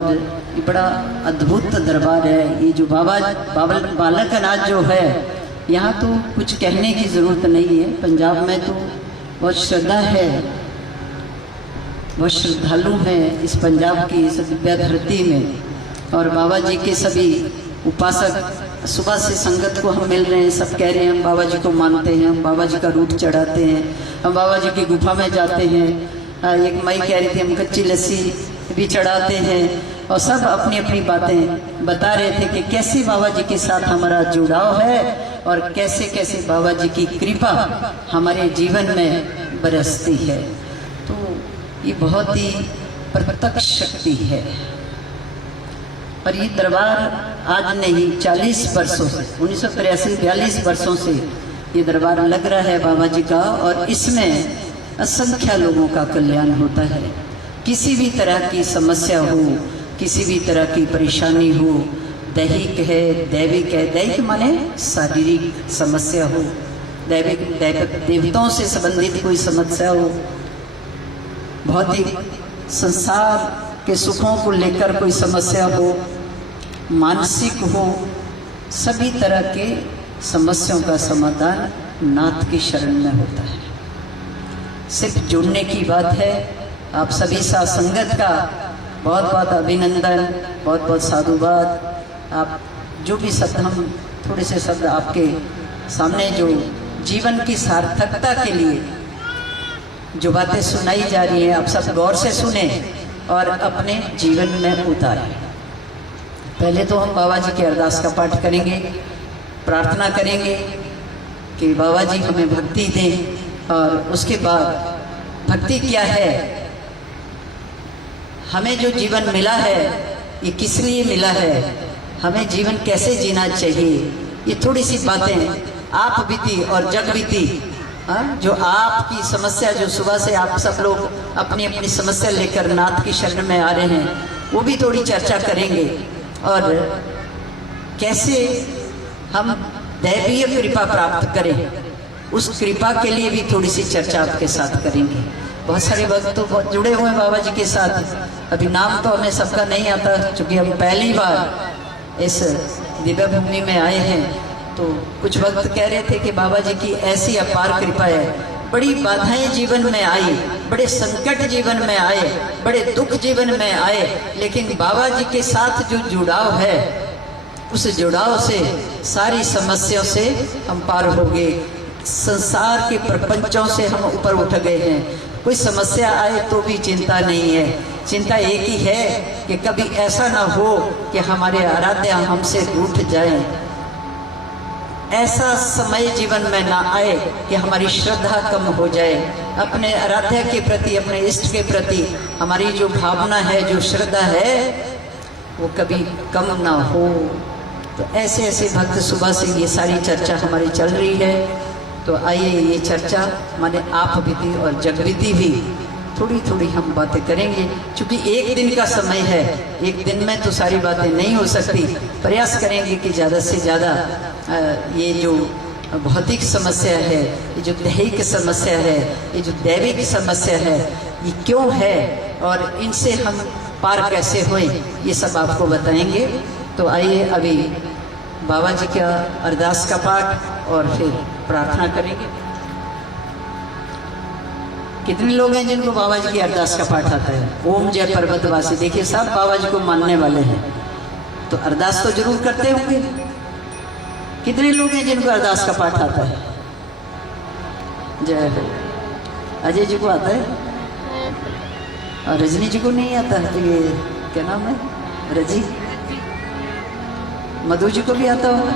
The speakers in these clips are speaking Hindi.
ये बड़ा अद्भुत दरबार है। ये जो बालक अनाज जो है, यहाँ तो कुछ कहने की ज़रूरत नहीं है। पंजाब में तो बहुत श्रद्धा है, बहुत श्रद्धालु हैं इस पंजाब की इस दिव्य धरती में। और बाबा जी के सभी उपासक सुबह से संगत को हम मिल रहे हैं, सब कह रहे हैं हम बाबा जी को मानते हैं, हम बाबा जी का रूप चढ़ाते हैं, हम बाबा जी की गुफा में जाते हैं। एक माई कह रही थी हम कच्ची लस्सी भी चढ़ाते हैं। और सब अपनी अपनी बातें बता रहे थे कि कैसे बाबा जी के साथ हमारा जुड़ाव है और कैसे कैसे बाबा जी की कृपा हमारे जीवन में बरसती है। तो ये बहुत ही प्रत्यक्ष शक्ति है। और ये दरबार आज नहीं 40 वर्षों से 1983-42 वर्षों से ये दरबार लग रहा है बाबा जी का। और इसमें असंख्य लोगों का कल्याण होता है। किसी भी तरह की समस्या हो, किसी भी तरह की परेशानी हो, दैहिक है, दैविक है, दैहिक माने शारीरिक समस्या हो, दैविक देवताओं से संबंधित कोई समस्या हो, भौतिक संसार के सुखों को लेकर कोई समस्या हो, मानसिक हो, सभी तरह के समस्याओं का समाधान नाथ की शरण में होता है। सिर्फ जुड़ने की बात है। आप सभी साथ संगत का बहुत बहुत अभिनंदन, बहुत बहुत साधुवाद। आप जो भी शब्द हम थोड़े से शब्द आपके सामने जो जीवन की सार्थकता के लिए जो बातें सुनाई जा रही हैं, आप सब गौर से सुने और अपने जीवन में उतारें। पहले तो हम बाबा जी की अरदास का पाठ करेंगे, प्रार्थना करेंगे कि बाबा जी हमें भक्ति दें। और उसके बाद भक्ति क्या है, हमें जो जीवन मिला है ये किस लिए मिला है, हमें जीवन कैसे जीना चाहिए, ये थोड़ी सी बातें आप बीती और जग बीती। जो आपकी समस्या, जो सुबह से आप सब लोग अपनी अपनी समस्या लेकर नाथ की शरण में आ रहे हैं, वो भी थोड़ी चर्चा करेंगे। और कैसे हम दैवीय कृपा प्राप्त करें, उस कृपा के लिए भी थोड़ी सी चर्चा आपके साथ करेंगे। बहुत सारे भक्त तो जुड़े हुए हैं बाबा जी के साथ। अभी नाम तो हमें सबका नहीं आता, क्योंकि हम पहली बार इस दिव्य भूमि में आए हैं। तो कुछ भक्त कह रहे थे कि बाबा जी की ऐसी अपार कृपा है, बड़ी बाधाएं जीवन में आई, बड़े संकट जीवन में आए, बड़े दुख जीवन में आए, लेकिन बाबा जी के साथ जो जुड़ाव है, उस जुड़ाव से सारी समस्याओं से हम पार हो गए, संसार के प्रपंचों से हम ऊपर उठ गए हैं। कोई समस्या आए तो भी चिंता नहीं है। चिंता एक ही है कि कभी ऐसा ना हो कि हमारे आराध्य हमसे रूठ जाए, ऐसा समय जीवन में ना आए कि हमारी श्रद्धा कम हो जाए। अपने आराध्य के प्रति, अपने इष्ट के प्रति हमारी जो भावना है, जो श्रद्धा है, वो कभी कम ना हो। तो ऐसे ऐसे भक्त सुबह से ये सारी चर्चा हमारी चल रही है। तो आइए ये चर्चा माने आप बीती और जग बीती भी थोड़ी थोड़ी हम बातें करेंगे, क्योंकि एक दिन का समय है, एक दिन में तो सारी बातें नहीं हो सकती। प्रयास करेंगे कि ज़्यादा से ज़्यादा ये जो भौतिक समस्या है, ये जो दैहिक समस्या है, ये जो दैविक समस्या है, ये क्यों है और इनसे हम पार कैसे हुए, ये सब आपको बताएंगे। तो आइए अभी बाबा जी का अरदास का पाठ और फिर प्रार्थना करेंगे। कितने लोग हैं जिनको बाबा जी की अरदास का पाठ आता है? ओम जय पर्वतवासी। देखिए सब बाबा जी को मानने वाले हैं, तो अरदास तो जरूर करते होंगे। कितने लोग हैं जिनको अरदास का पाठ आता है? जय हो। अजय जी को आता है और रजनी जी को नहीं आता है। ये क्या नाम है? रजी। मधु जी को भी आता होगा।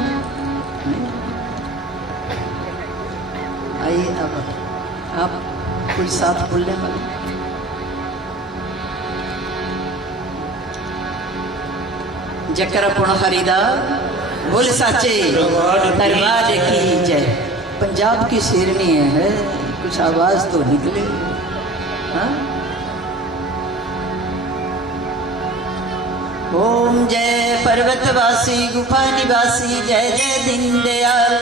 आइए अब आप कोई साथ बोलने वाले। जकरा पुण हरिदा बोल साचे दरबार की जय। पंजाब की शेरनी है, कुछ आवाज तो निकले। हाँ? ओम जय पर्वतवासी गुफा निवासी, जय जय दीनदयाल,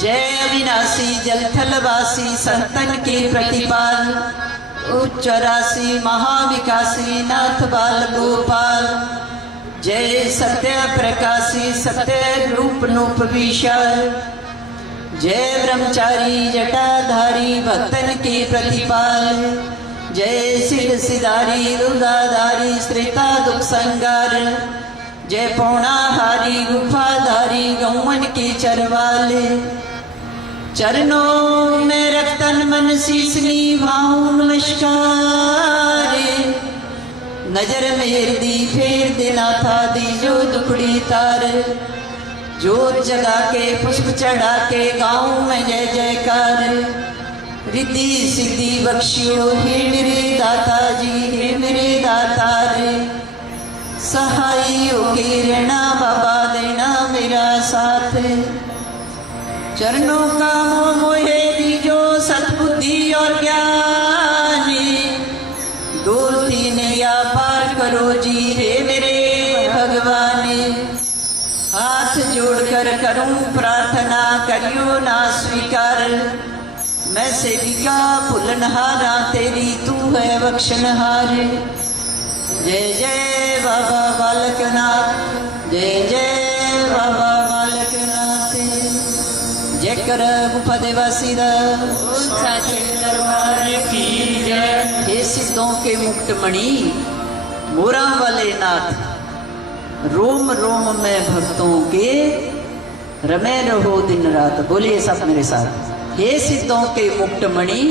जय अविनाशी जलथलवासी संतन के प्रतिपाल। चौरासी महाविकासी नाथ बाल गोपाल। जय सत्य प्रकाशी सत्य रूप नूप विशाल। जय ब्रह्मचारी जटाधारी भक्तन के प्रतिपाल। जय सिद्ध सिधारी रुदाधारी श्रेता दुख संगार। जय पौणाहारी गुफाधारी गौवन के चरवाले। चरणों में रक्तन मन शीसनी भाऊ नमस्कार। नजर मेर दी फेर देना था दी जो दुखड़ी तार। जोत जगा के पुष्प चढ़ा के गाँव में जय जयकार। रिद्धि सिद्धि बख्शियो हे मेरे दाता जी हे मेरे दातार। सहाइयों के रहना बाबा देना मेरा साथ। चरणों का मोहे दीजो सद्बुद्धि और ज्ञान। दो तीन या पार करो जी हे मेरे भगवान। हाथ जोड़कर करूं प्रार्थना करियो ना स्वीकार। मैं सेविका भुलनहारा तेरी तू है बख्शनहार। जय जय बाबा बालकनाथ जय जय बाबा बालकनाथ। जय कर गुफा देवासी दरबार की जय। हे सिद्धों के मुक्तमणि मोरा वाले नाथ। रोम रोम में भक्तों के रमे रहो दिन रात। बोलिए सब मेरे साथ। हे सिद्धों के मुक्तमणि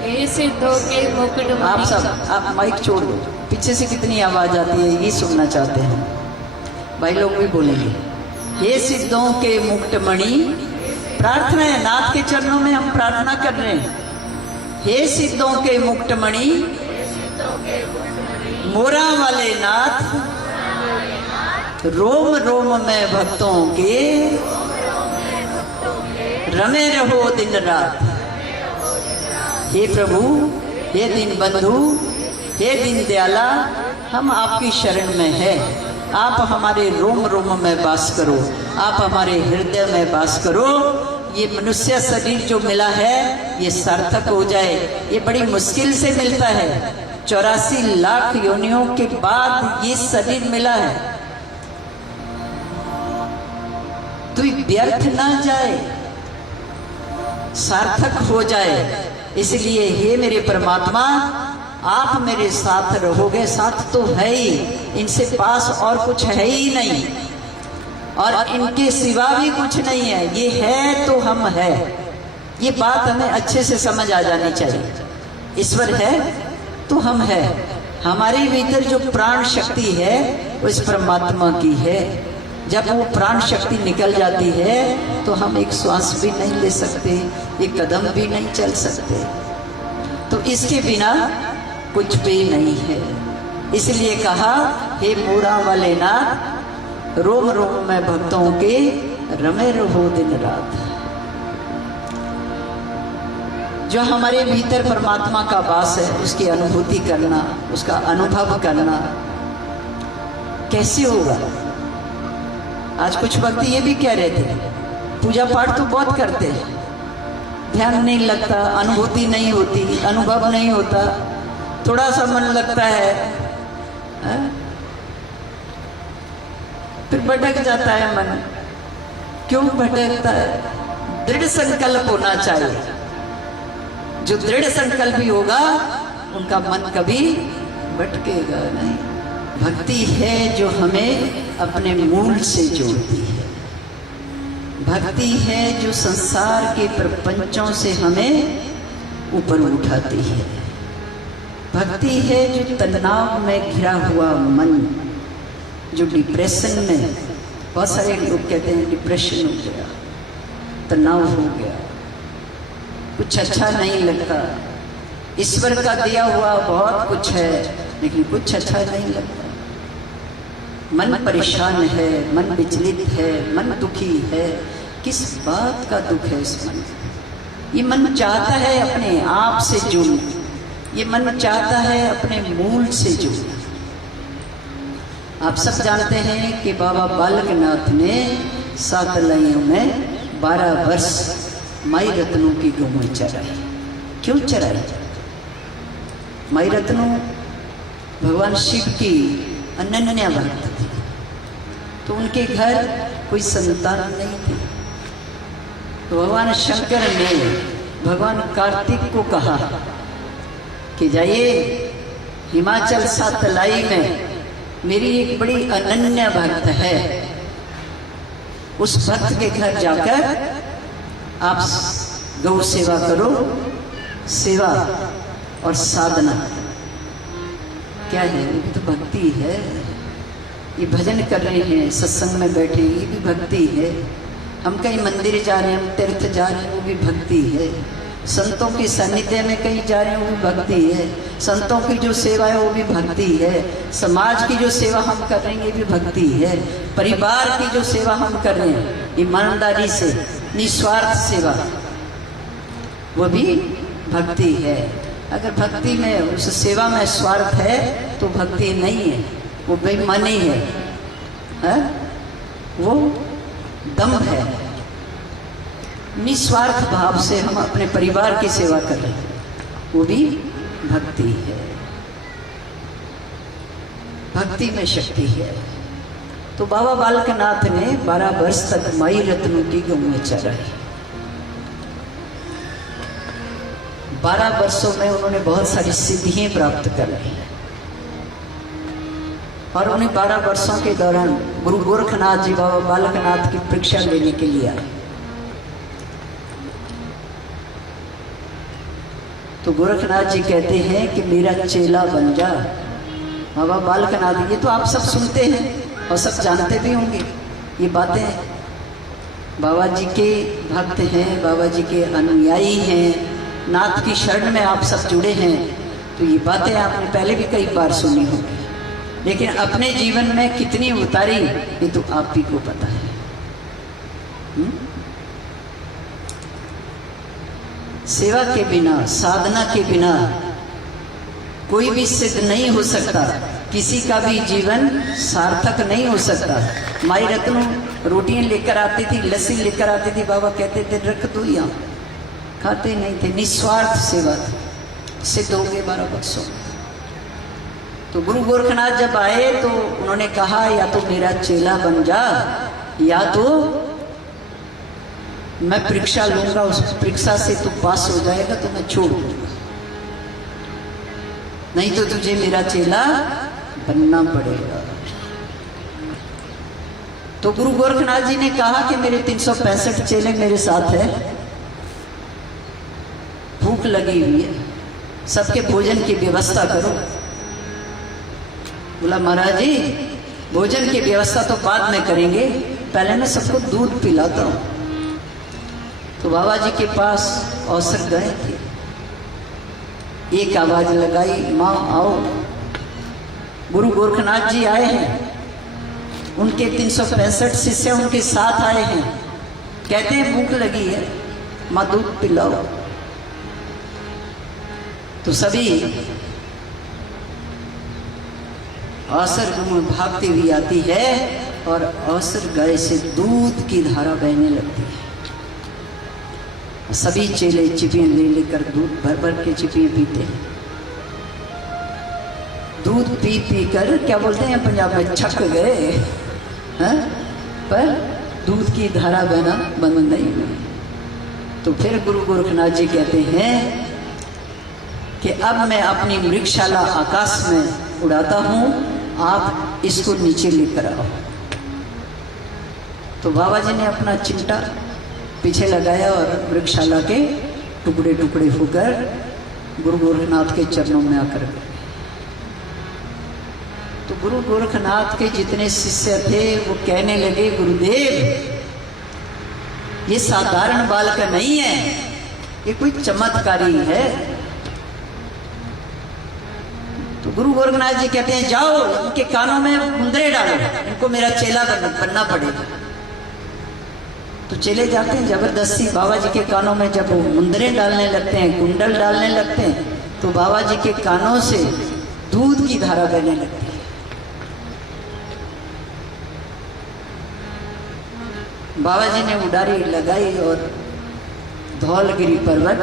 हे सिद्धों के मुकुट। आप सब आप माइक छोड़ दो। पीछे से कितनी आवाज आती है ये सुनना चाहते हैं। भाई लोग भी बोलेंगे। हे सिद्धों के मुक्तमणि। प्रार्थना है नाथ के चरणों में हम प्रार्थना कर रहे हैं। हे सिद्धों के मुक्तमणि मोरा वाले नाथ। रोम रोम में भक्तों के रमे रहो दिन रात। हे प्रभु हे दीन बंधु हे दीन दयाला हम आपकी शरण में है। आप हमारे रोम रोम में वास करो। आप हमारे हृदय में वास करो। ये मनुष्य शरीर जो मिला है ये सार्थक हो जाए। ये बड़ी मुश्किल से मिलता है। 84 लाख योनियों के बाद ये शरीर मिला है। तो व्यर्थ ना जाए सार्थक हो जाए। इसलिए हे मेरे परमात्मा आप मेरे साथ रहोगे। साथ तो है ही, इनसे पास और कुछ है ही नहीं और इनके सिवा भी कुछ नहीं है। ये है तो हम है। ये बात हमें अच्छे से समझ आ जानी चाहिए। ईश्वर है तो हम है। हमारे भीतर जो प्राण शक्ति है वो इस परमात्मा की है। जब वो प्राण शक्ति निकल जाती है तो हम एक श्वास भी नहीं ले सकते, एक कदम भी नहीं चल सकते। तो इसके बिना कुछ भी नहीं है। इसलिए कहा हे मोरा वाले नाथ रोम रोम में भक्तों के रमे रहो दिन रात। जो हमारे भीतर परमात्मा का वास है उसकी अनुभूति करना, उसका अनुभव करना कैसे होगा। आज कुछ भक्त ये भी कह रहे थे पूजा पाठ तो बहुत करते हैं, ध्यान नहीं लगता, अनुभूति नहीं होती, अनुभव नहीं होता, थोड़ा सा मन लगता है, फिर भटक जाता है मन। क्यों भटकता है? दृढ़ संकल्प होना चाहिए। जो दृढ़ संकल्पी होगा उनका मन कभी भटकेगा नहीं। भक्ति है जो हमें अपने मूल से जोड़ती है। भक्ति है जो संसार के प्रपंचों से हमें ऊपर उठाती है। भक्ति है जो तनाव में घिरा हुआ मन, जो डिप्रेशन में, बहुत सारे लोग कहते हैं डिप्रेशन हो गया, तनाव हो गया, कुछ अच्छा नहीं लगता, ईश्वर का दिया हुआ बहुत कुछ है लेकिन कुछ अच्छा नहीं लगता, मन परेशान है, मन विचलित है, मन दुखी है। किस बात का दुख है इस मन? ये मन चाहता है अपने आप से जुड़ना, ये मन चाहता है अपने मूल से जुड़ना। आप सब जानते हैं कि बाबा बालकनाथ ने 7 लइयों में 12 वर्ष माई रत्नों की गौएं चराई। क्यों चराई? माई रत्नू भगवान शिव की अनन्या भक्त थी, तो उनके घर कोई संतान नहीं थी। तो भगवान शंकर ने भगवान कार्तिक को कहा कि जाइए हिमाचल सातलाई में मेरी एक बड़ी अनन्या भक्त है, उस भक्त के घर जाकर आप गौ सेवा करो, सेवा और साधना। क्या है, ये भी तो भक्ति है। ये भजन कर रहे हैं, सत्संग में बैठे, ये भी भक्ति है। हम कहीं मंदिर जा रहे हैं, हम तीर्थ जा रहे हैं, वो भी भक्ति है। संतों की सानिध्य में कहीं जा रहे हैं, वो भी भक्ति है। संतों की जो सेवा है वो भी भक्ति है। समाज की जो सेवा हम कर रहे हैं ये भी भक्ति है। परिवार की जो सेवा हम कर रहे हैं ईमानदारी से, निस्वार्थ सेवा, वो भी भक्ति है। अगर भक्ति में, उस सेवा में स्वार्थ है तो भक्ति नहीं है, वो बेईमानी है, वो दम्भ है। निस्वार्थ भाव से हम अपने परिवार की सेवा कर रहे हैं, वो भी भक्ति है। भक्ति में शक्ति है। तो बाबा बालकनाथ ने 12 वर्ष तक माई रत्नों की गौ में चराई। 12 वर्षों में उन्होंने बहुत सारी सिद्धियां प्राप्त कर ली, और उन्हें 12 वर्षों के दौरान गुरु गोरखनाथ जी बाबा बालकनाथ की परीक्षा लेने के लिए आए। तो गोरखनाथ जी कहते हैं कि मेरा चेला बन जा। बाबा बालकनाथ, ये तो आप सब सुनते हैं और सब जानते भी होंगे ये बातें। बाबा जी के भक्त हैं, बाबा जी के अनुयायी हैं, नाथ की शरण में आप सब जुड़े हैं, तो ये बातें आपने पहले भी कई बार सुनी होंगी, लेकिन अपने जीवन में कितनी उतारी ये तो आप ही को पता है। सेवा के बिना, साधना के बिना कोई भी सिद्ध नहीं हो सकता, किसी का भी जीवन सार्थक नहीं हो सकता। माई रत्नों रोटियां लेकर आती थी, लस्सी लेकर आती थी, बाबा कहते थे रख दो यहाँ, खाते नहीं थे। निस्वार्थ सेवा थी, सिद्ध हो गए 12 वर्षों। तो गुरु गोरखनाथ जब आए तो उन्होंने कहा या तो मेरा चेला बन जा, या तो मैं परीक्षा लूंगा, उस परीक्षा से तू पास हो जाएगा तो मैं छोड़ दूंगा, नहीं तो तुझे मेरा चेला बनना पड़ेगा। तो गुरु गोरखनाथ जी ने कहा कि मेरे 365 चेले मेरे साथ है, भूख लगी हुई है, सबके भोजन की व्यवस्था करो। बोला महाराज जी भोजन की व्यवस्था तो बाद में करेंगे, पहले मैं सबको दूध पिलाता हूं। तो बाबा जी के पास अवसर गए थे, एक आवाज लगाई, माँ आओ। गुरु गोरखनाथ जी आए हैं, उनके 365 शिष्य उनके साथ आए हैं, कहते हैं भूख लगी है, माँ दूध पिलाओ। तो सभी अवसर में भागती हुई आती है और अवसर गाय से दूध की धारा बहने लगती है। सभी चेले चिपियां ले लेकर दूध भर भर के चिपियां पीते हैं। दूध पी पी कर क्या बोलते हैं पंजाब में, छक गए हैं, पर दूध की धारा बहना बंद नहीं हुई। तो फिर गुरु गोरखनाथ जी कहते हैं कि अब मैं अपनी वृक्षशाला आकाश में उड़ाता हूँ, आप इसको नीचे लेकर आओ। तो बाबा जी ने अपना चिमटा पीछे लगाया और वृक्षशाला के टुकड़े टुकड़े होकर गुरु गोरखनाथ के चरणों में आकर गए। तो गुरु गोरखनाथ के जितने शिष्य थे वो कहने लगे, गुरुदेव ये साधारण बालक नहीं है, ये कोई चमत्कारी है। तो गुरु गोरखनाथ जी कहते हैं जाओ इनके कानों में मुंदरे डालो, इनको मेरा चेला बनना पड़ेगा। तो चले जाते हैं जबरदस्ती बाबा जी के कानों में, जब वो मुंदरे डालने लगते हैं, कुंडल डालने लगते हैं, तो बाबा जी के कानों से दूध की धारा बहने लगती है। बाबा जी ने उडारी लगाई और धौलगिरी पर्वत